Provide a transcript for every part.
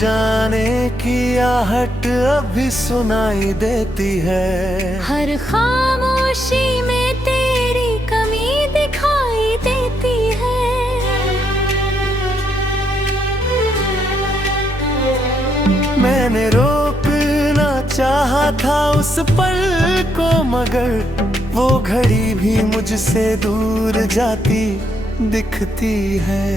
जाने की आहट अभी सुनाई देती है। हर खामोशी में तेरी कमी दिखाई देती है। मैंने रोकना चाहा था उस पल को, मगर वो घड़ी भी मुझसे दूर जाती दिखती है।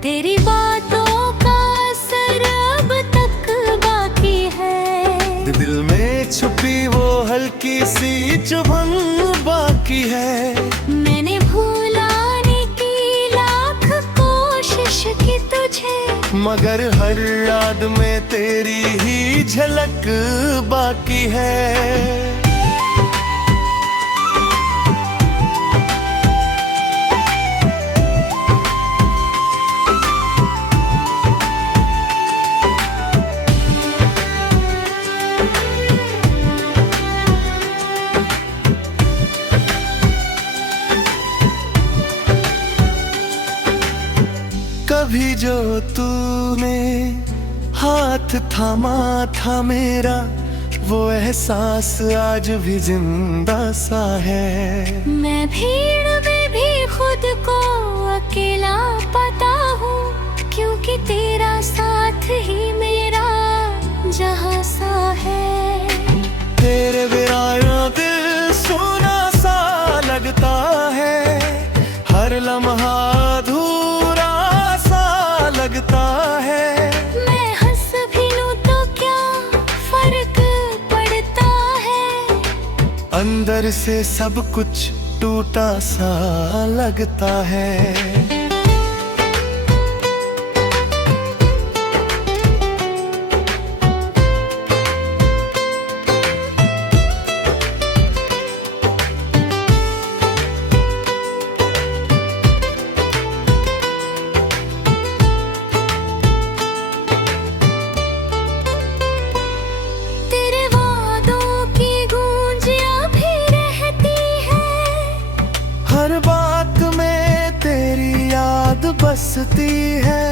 तेरी बातों का असर अब तक बाकी है। दिल में छुपी वो हल्की सी चुभन बाकी है। मैंने भुलाने की लाख कोशिश की तुझे, मगर हर याद में तेरी ही झलक बाकी है। कभी जो तूने हाथ थामा था मेरा, वो एहसास आज भी जिंदा सा है। मैं भीड़ में भी खुद को अकेला पाता हूँ, क्योंकि तेरा साथ ही मेरा जहाँ सा है। तेरे बिना यूं दिल सुना सा लगता है, हर लम्हा अधूरा सा लगता है। मैं हंस भी लूं तो क्या फर्क पड़ता है, अंदर से सब कुछ टूटा सा लगता है। हर बात में तेरी याद बसती है।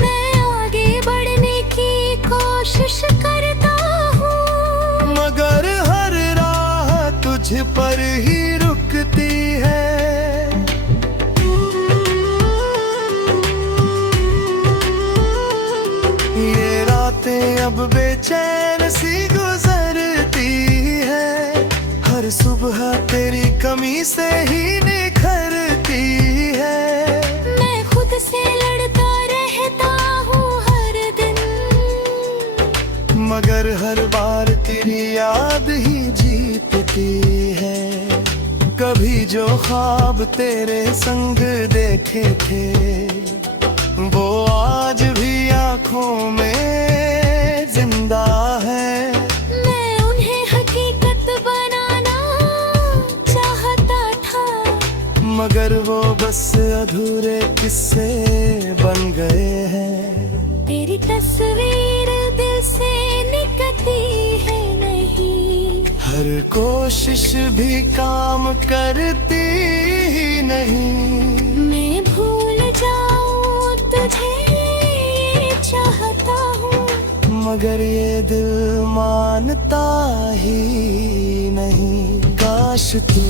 मैं आगे बढ़ने की कोशिश करता हूँ, मगर हर राह तुझ पर ही रुकती है। ये रातें अब बेचैन सी गुजरती है, हर सुबह तेरी कमी से ही निखरती है। मैं खुद से लड़ता रहता हूँ हर दिन, मगर हर बार तेरी याद ही जीतती है। कभी जो ख्वाब तेरे संग देखे थे, वो आज भी आँखों में जिंदा है। मगर वो बस अधूरे किस्से बन गए हैं। तेरी तस्वीर दिल से निकलती है नहीं, हर कोशिश भी काम करती ही नहीं। मैं भूल जाऊं तुझे चाहता हूँ, मगर ये दिल मानता ही नहीं। काश तू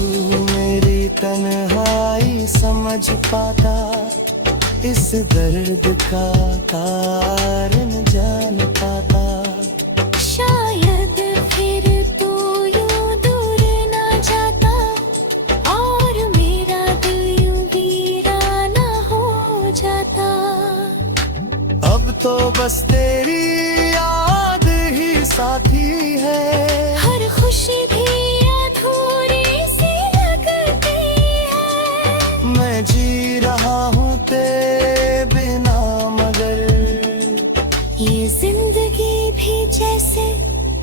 मेरी तन्हाई समझ पाता, इस दर्द का कारण जान पाता। शायद फिर तू यूं दूर ना जाता, और मेरा दिल यूं वीराना हो जाता। अब तो बस तेरी याद ही साथी है, हर खुशी भी अधूरी सी लगती है। मैं जी रहा हूँ तेरे बिना, मगर ये जिंदगी भी जैसे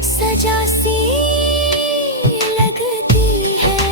सजा सी लगती है।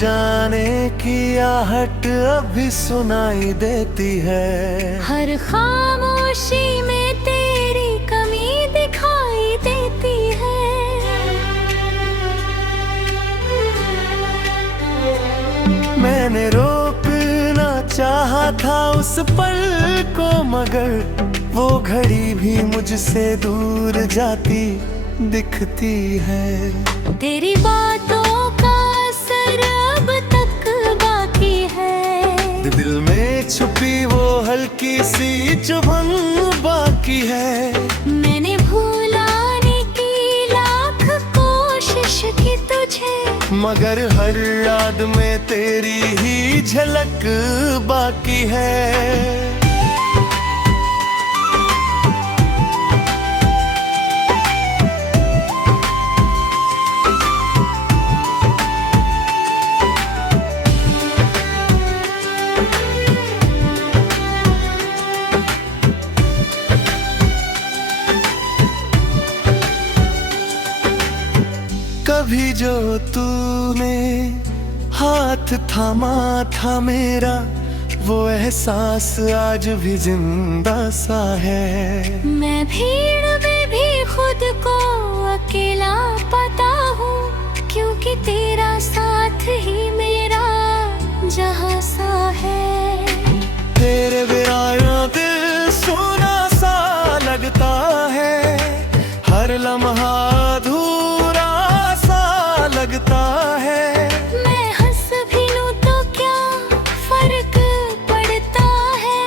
जाने की आहट अभी सुनाई देती है। हर खामोशी में तेरी कमी दिखाई देती है। मैंने रोकना चाहा था उस पल को, मगर वो घड़ी भी मुझसे दूर जाती दिखती है। तेरी बातों का असर अब तक बाकी है। दिल में छुपी वो हल्की सी चुभन बाकी है। मैंने भुलाने की लाख कोशिश की तुझे, मगर हर याद में तेरी ही झलक बाकी है। कभी जो तूने हाथ थामा था मेरा, वो एहसास आज भी जिंदा सा है। मैं भीड़ में भी खुद को अकेला पाता हूँ, क्योंकि तेरा साथ ही मेरा जहाँ सा है। तेरे बिना ये दिल सुना सा लगता है, हर लम्हा अधूरा सा लगता है। मैं हंस भी लूं तो क्या फर्क पड़ता है,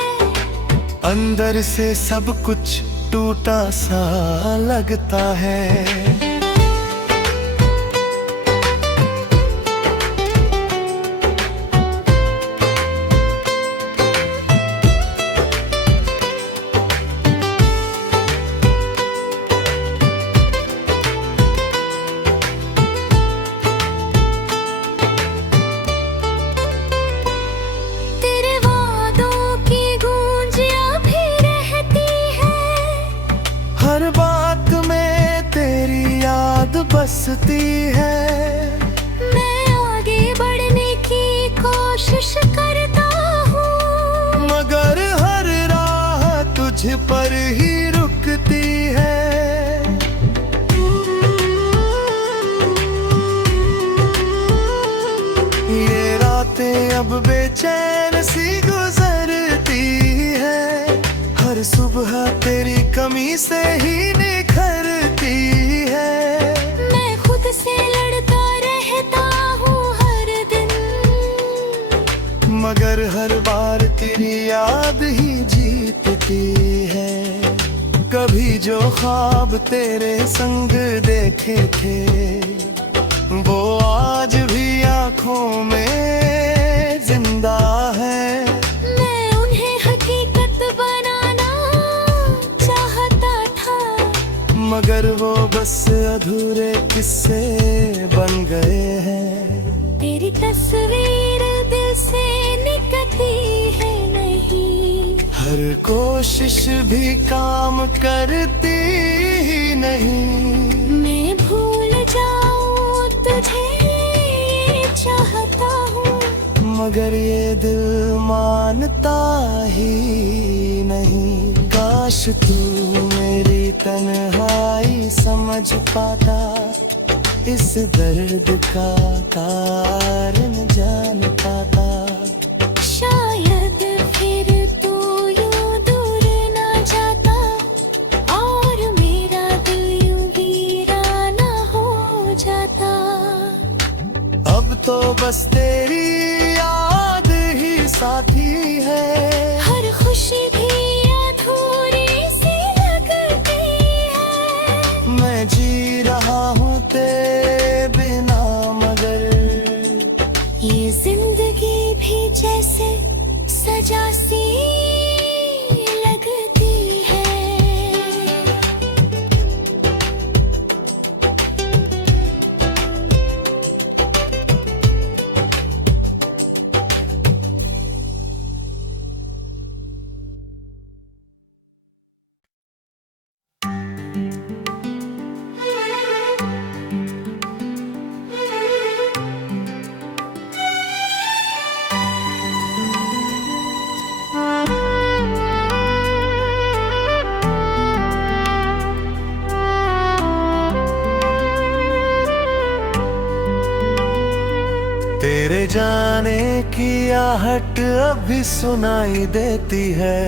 अंदर से सब कुछ टूटा सा लगता है। हर बात में तेरी याद बसती है। मैं आगे बढ़ने की कोशिश करता हूँ, मगर हर राह तुझ पर ही रुकती है। ये रातें अब बेचैन सी गुजरती है, हर सुबह तेरी कमी से ही निखरती है। मैं खुद से लड़ता रहता हूँ हर दिन, मगर हर बार तेरी याद ही जीतती है। कभी जो ख्वाब तेरे संग देखे थे, वो आज भी आँखों में जिंदा है। मैं उन्हें हकीकत बनाना चाहता था, मगर वो बस अधूरे किस्से बन गए हैं। तेरी तस्वीर दिल से निकलती है नहीं, हर कोशिश भी काम करती ही नहीं। मैं भूल जाऊं तुझे चाहता हूँ, मगर ये दिल मानता ही नहीं। काश तू मेरी तन्हाई समझ पाता, इस दर्द का कारण जान पाता। शायद फिर तू यूं दूर ना जाता, और मेरा दिल यूं वीराना हो जाता। अब तो बस तेरी याद ही साथी है, हर खुशी भी अधूरी सी लगती है। मैं जी रहा हूँ तेरे बिना, मगर ये जिंदगी भी जैसे सजा सी लगती है। जाने की आहट अभी सुनाई देती है।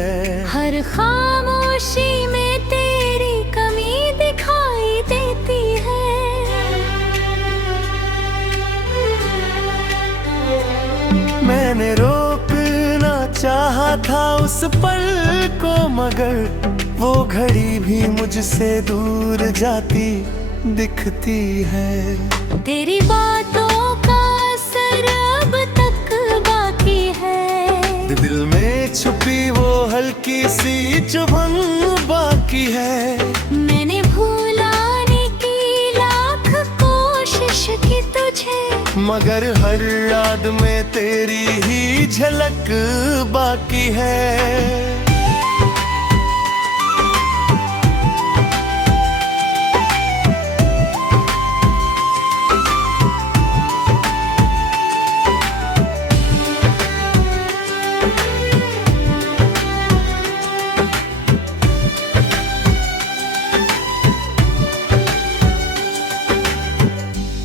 हर खामोशी में तेरी कमी दिखाई देती है। मैंने रोकना चाहा था उस पल को, मगर वो घड़ी भी मुझसे दूर जाती दिखती है। तेरी बातों का असर अब तक बाकी है। दिल में छुपी वो हल्की सी चुभन बाकी है। मैंने भुलाने की लाख कोशिश की तुझे, मगर हर याद में तेरी ही झलक बाकी है।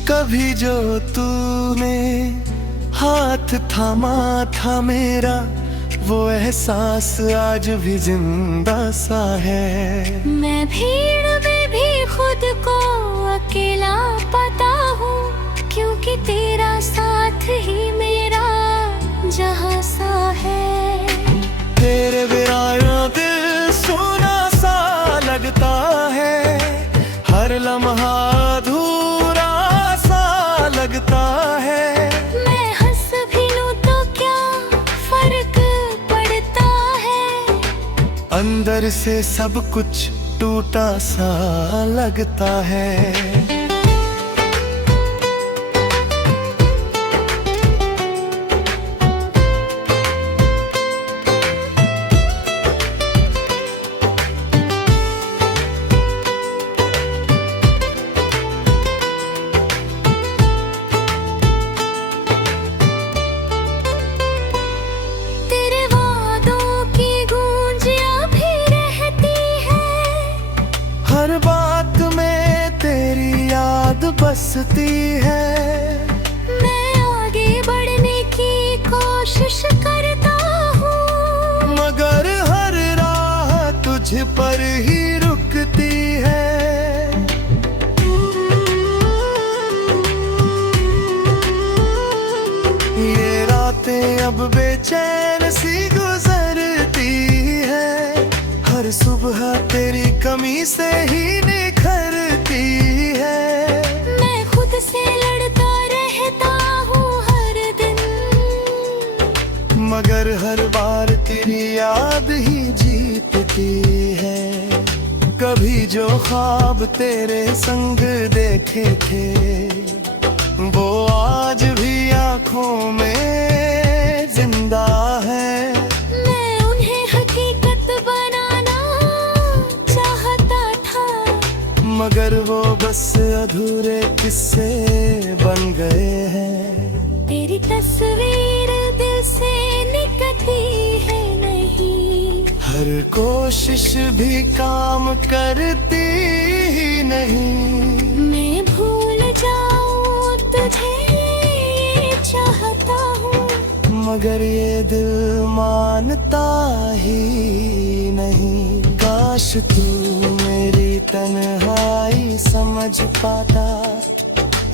कभी जो तूने हाथ थामा था मेरा, वो एहसास आज भी जिंदा सा है। मैं भीड़ में भी खुद को अकेला पाता हूँ, क्योंकि तेरा साथ ही मेरा जहाँ सा है। तेरे बिना यूं दिल सुना सा लगता है, हर लम्हा अधूरा सा लगता है। मैं हंस भी लूं तो क्या फर्क पड़ता है, अंदर से सब कुछ टूटा सा लगता है। हर बात में तेरी याद बसती है। मैं आगे बढ़ने की कोशिश करता हूँ, मगर हर राह तुझ पर ही रुकती है। ये रातें अब बेचैन सी गुजरती है, हर सुबह तेरी कमी से ही निखरती है। मैं खुद से लड़ता रहता हूँ हर दिन, मगर हर बार तेरी याद ही जीतती है। कभी जो ख्वाब तेरे संग देखे थे, वो आज भी आँखों में जिंदा है। मगर वो बस अधूरे किस्से बन गए हैं। तेरी तस्वीर दिल से निकलती है नहीं, हर कोशिश भी काम करती ही नहीं। मैं भूल जाऊं तुझे ये चाहता हूँ, मगर ये दिल मानता ही नहीं। काश तू मेरी तन्हाई समझ पाता,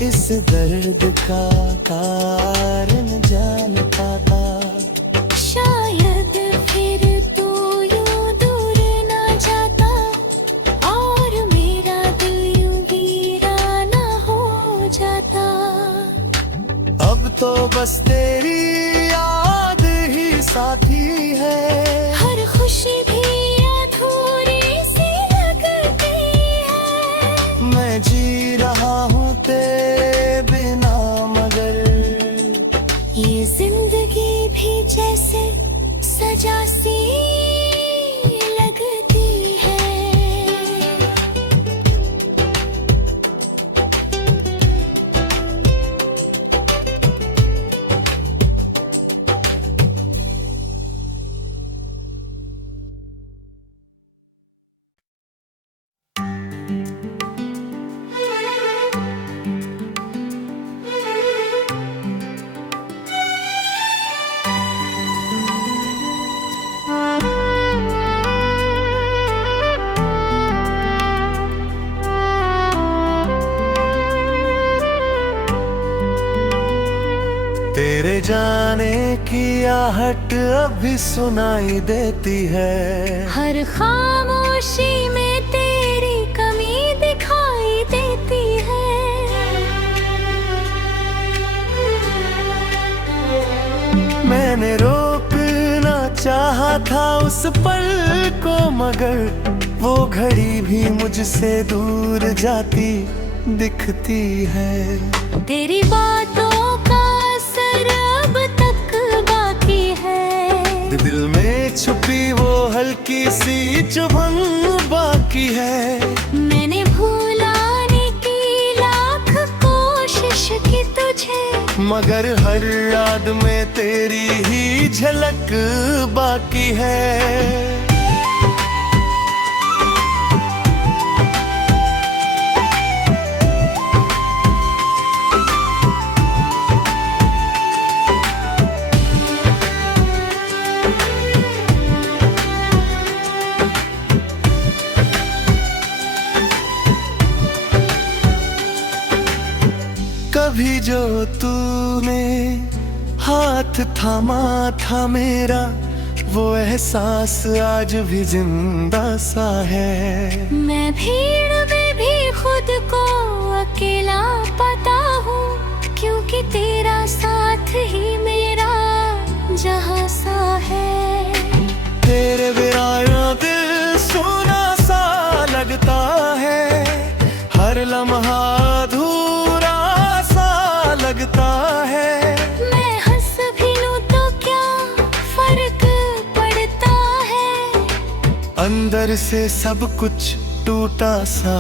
इस दर्द का कारण जान पाता। शायद फिर तू यूं दूर ना जाता, और मेरा दिल यूं वीराना हो जाता। अब तो बस तेरी याद ही साथी है, हर खुशी भी अधूरी सी लगती है। मैं जी रहा हूँ तेरे बिना, मगर ये जिंदगी भी जैसे सजा सी लगती है। तेरे जाने की आहट अभी सुनाई देती है। हर खामोशी में तेरी कमी दिखाई देती है। मैंने रोकना चाहा था उस पल को, मगर वो घड़ी भी मुझसे दूर जाती दिखती है। तेरी बातों का असर अब तक बाकी है। दिल में छुपी वो हल्की सी चुभन बाकी है। मैंने भुलाने की लाख कोशिश की तुझे, मगर हर याद में तेरी ही झलक बाकी है। कभी जो तूने हाथ थामा था मेरा, वो एहसास आज भी जिंदा सा है। मैं भीड़ में भी खुद को अकेला पाता हूँ, क्योंकि तेरा साथ ही मेरा जहाँ सा है। तेरे बिना ये दिल सुना सा लगता है, हर लम्हा अधूरा सा लगता है। मैं हंस भी लूं तो क्या फर्क पड़ता है, अंदर से सब कुछ टूटा सा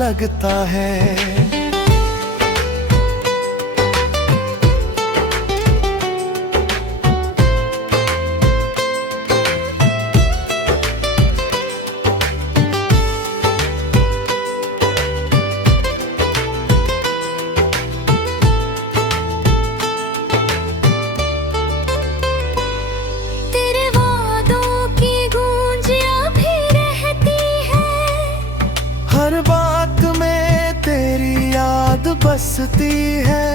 लगता है। हर बात में तेरी याद बसती है।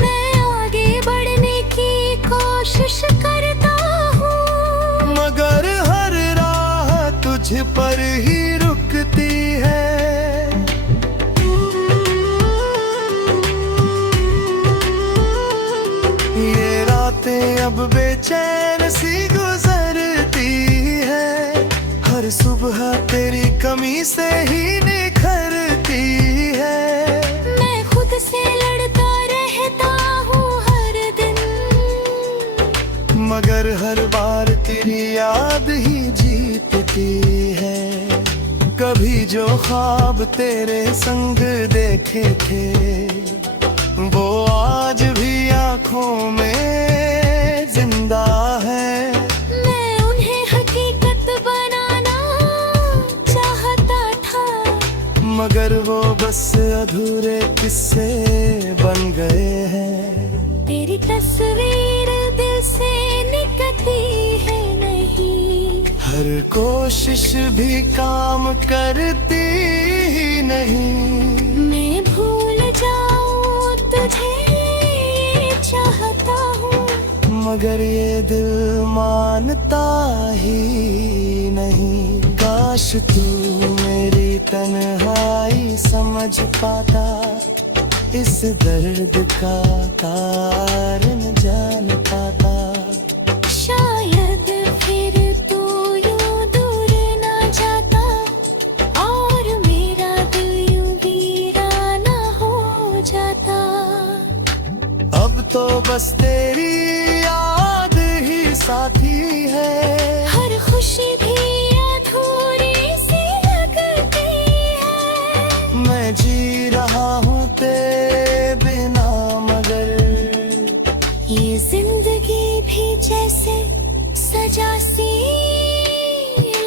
मैं आगे बढ़ने की कोशिश करता हूँ, मगर हर राह तुझ पर ही रुकती है। ये रातें अब बेचैन सी गुजरती है, हर सुबह तेरी कमी से ही निखरती है। मैं खुद से लड़ता रहता हूँ हर दिन, मगर हर बार तेरी याद ही जीतती है। कभी जो ख्वाब तेरे संग देखे थे, वो आज भी आँखों में जिंदा है। मगर वो बस अधूरे किस्से बन गए हैं। तेरी तस्वीर दिल से निकलती है नहीं, हर कोशिश भी काम करती ही नहीं। मैं भूल जाऊं तुझे चाहता हूँ, मगर ये दिल मानता ही नहीं। काश तू मेरी तन्हाई समझ पाता, इस दर्द का कारण जान पाता। शायद फिर तू यूं दूर ना जाता, और मेरा दिल यूं वीराना हो जाता। अब तो बस तेरी याद ही साथी है, हर खुशी भी अधूरी सी लगती है। मैं जी रहा हूँ तेरे बिना, मगर ये जिंदगी भी जैसे सजा सी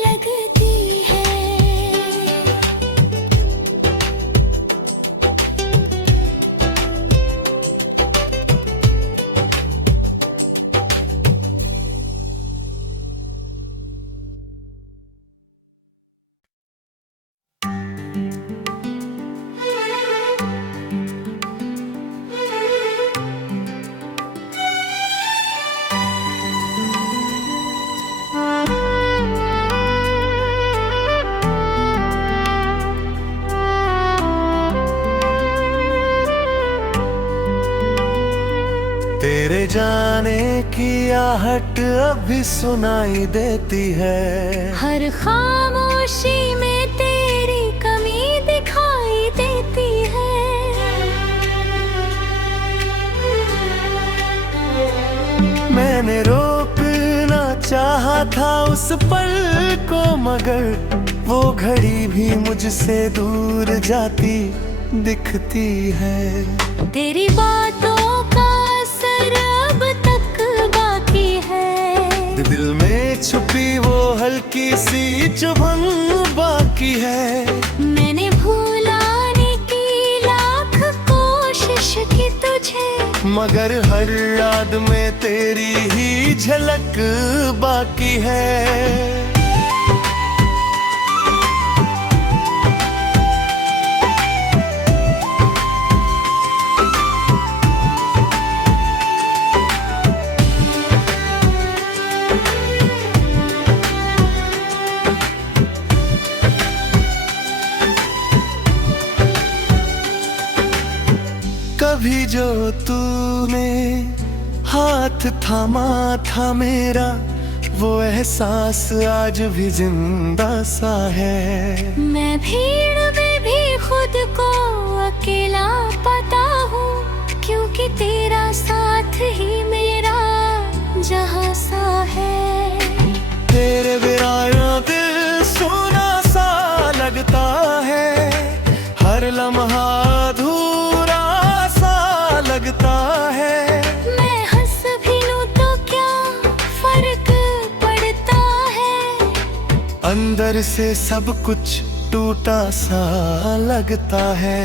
लगती है। की आहट अभी सुनाई देती है। हर खामोशी में तेरी कमी दिखाई देती है। मैंने रोकना चाहा था उस पल को, मगर वो घड़ी भी मुझसे दूर जाती दिखती है। तेरी बातों का असर अब तक बाकी है। दिल में छुपी वो हल्की सी चुभन बाकी है। मैंने भुलाने की लाख कोशिश की तुझे, मगर हर याद में तेरी ही झलक बाकी है। कभी जो तूने हाथ थामा था मेरा, वो एहसास आज भी जिंदा सा है। मैं भीड़ में भी खुद को अकेला पाता हूँ, क्योंकि तेरा साथ ही मेरा जहाँ सा है। तेरे बिना ये दिल सुना सा लगता है, हर लम्हा अधूरा सा लगता है। मैं हंस भी लूं तो क्या फर्क पड़ता है, अंदर से सब कुछ टूटा सा लगता है।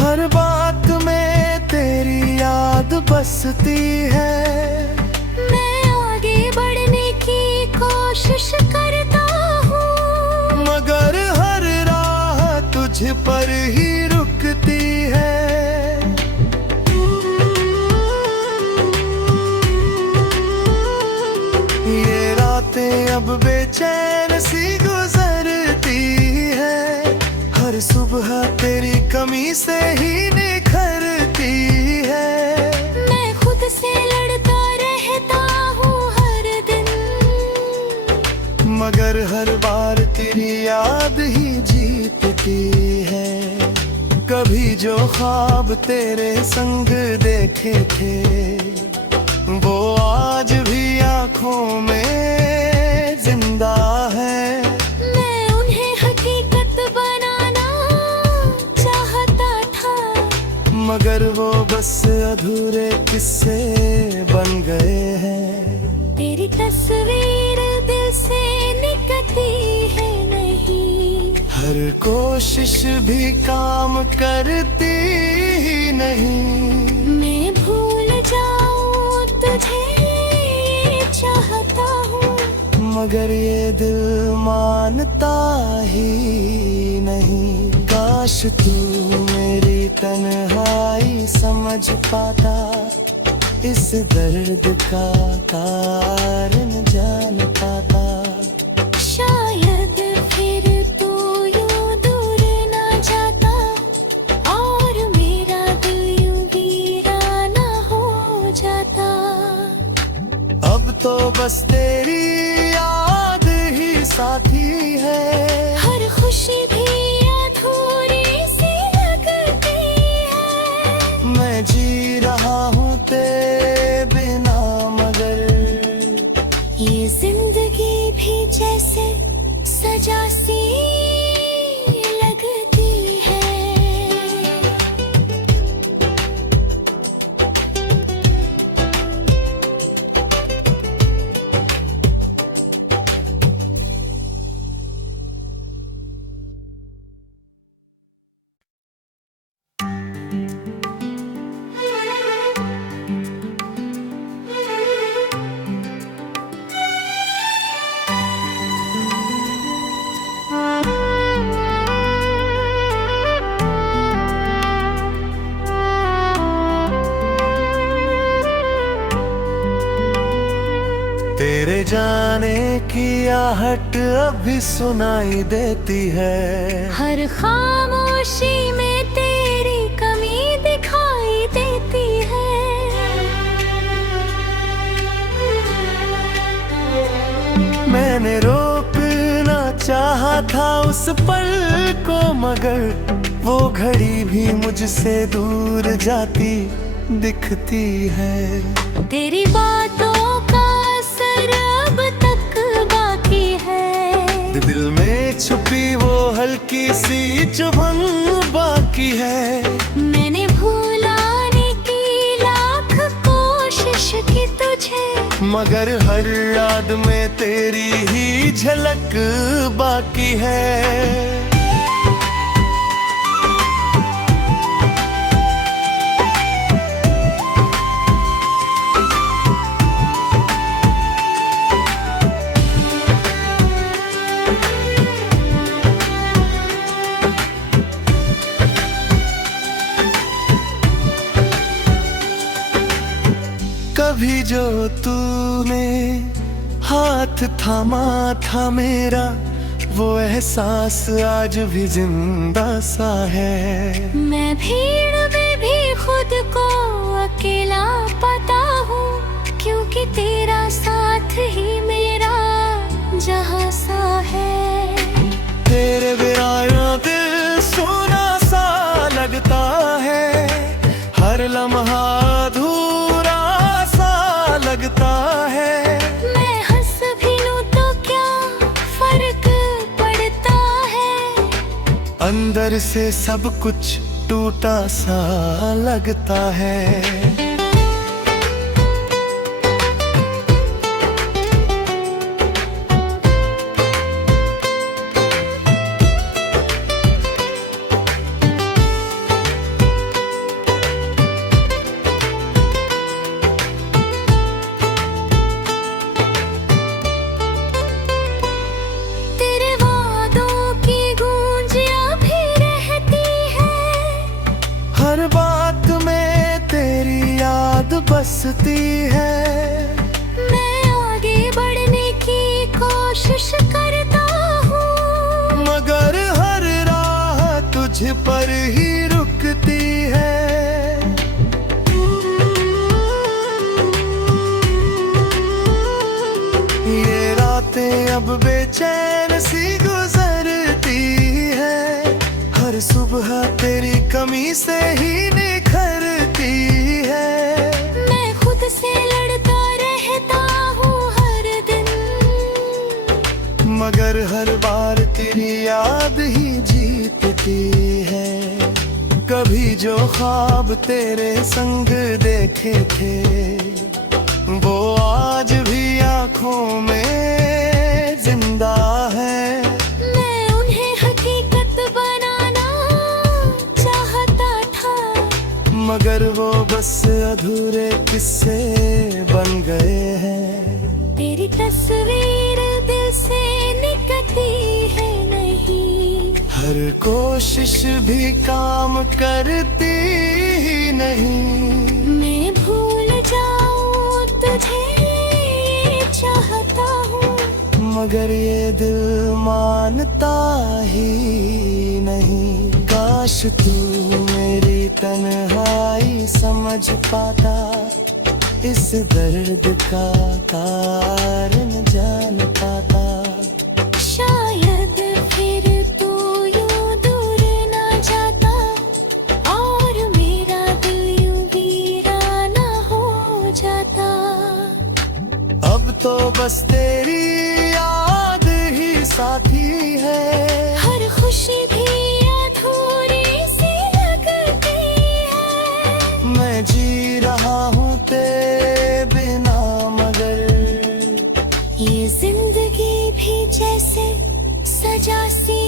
हर बात में तेरी याद बसती है। मैं आगे बढ़ने की कोशिश करता हूँ, मगर हर राह तुझ पर ही रुकती है। ये रातें अब बेचैन सी गुजरती है, हर सुबह तेरी कमी से ही निखरती है। मैं खुद से लड़ता रहता हूँ हर दिन, मगर हर बार तेरी याद ही जीतती है। कभी जो ख्वाब तेरे संग देखे थे, वो आज भी आँखों में जिंदा है। मगर वो बस अधूरे किस्से बन गए हैं। तेरी तस्वीर दिल से निकलती है नहीं, हर कोशिश भी काम करती ही नहीं। मैं भूल जाऊं तुझे चाहता हूँ, मगर ये दिल मानता ही नहीं। काश तू मेरी तन्हाई समझ पाता, इस दर्द का कारण जान पाता। शायद फिर तू यूं दूर ना जाता, और मेरा दिल यूं वीराना हो जाता। अब तो बस तेरी याद ही साथी है, हर खुशी भी अधूरी सी लगती है। मैं जी रहा हूँ तेरे बिना, मगर ये जिंदगी भी जैसे सजा सी लगती है। जाने की आहट अभी सुनाई देती है। हर खामोशी में तेरी कमी दिखाई देती है। मैंने रोकना चाहा था उस पल को, मगर वो घड़ी भी मुझसे दूर जाती दिखती है। तेरी बातों का असर अब तक बाकी है। दिल में छुपी वो हल्की सी चुभन बाकी है। मैंने भुलाने की लाख कोशिश की तुझे, मगर हर याद में तेरी ही झलक बाकी है। कभी जो तूने हाथ थामा था मेरा, वो एहसास आज भी जिंदा सा है। मैं भीड़ में भी खुद को अकेला पाता हूँ, क्योंकि तेरा साथ ही मेरा जहाँ सा है। तेरे बिना ये दिल सुना सा लगता है, हर लम्हा अधूरा सा लगता है। मैं हंस भी लूं तो क्या फर्क पड़ता है, अंदर से सब कुछ टूटा सा लगता है। हर बात में तेरी याद बसती है। मैं आगे बढ़ने की कोशिश करता हूँ, मगर हर राह तुझ पर ही रुकती है। ये रातें अब बेचैन सी गुजरती है, हर सुबह तेरी कमी से ही निखरती है। मैं खुद से लड़ता रहता हूँ हर दिन, मगर हर बार तेरी याद ही जीतती है। कभी जो ख्वाब तेरे संग देखे थे, वो आज भी आँखों में जिंदा है। मगर वो बस अधूरे किस्से बन गए हैं। तेरी तस्वीर दिल से निकलती है नहीं, हर कोशिश भी काम करती ही नहीं। मैं भूल जाऊं तुझे चाहता हूँ, मगर ये दिल मानता ही नहीं। काश तू मेरी तन्हाई समझ पाता, इस दर्द का कारण जान पाता। शायद फिर तू यूं दूर ना जाता, और मेरा दिल यूं वीराना हो जाता। अब तो बस तेरी याद ही साथी है, हर खुशी भी अधूरी सी लगती है। मैं जी रहा हूँ तेरे बिना, मगर ये जिंदगी भी जैसे सजा सी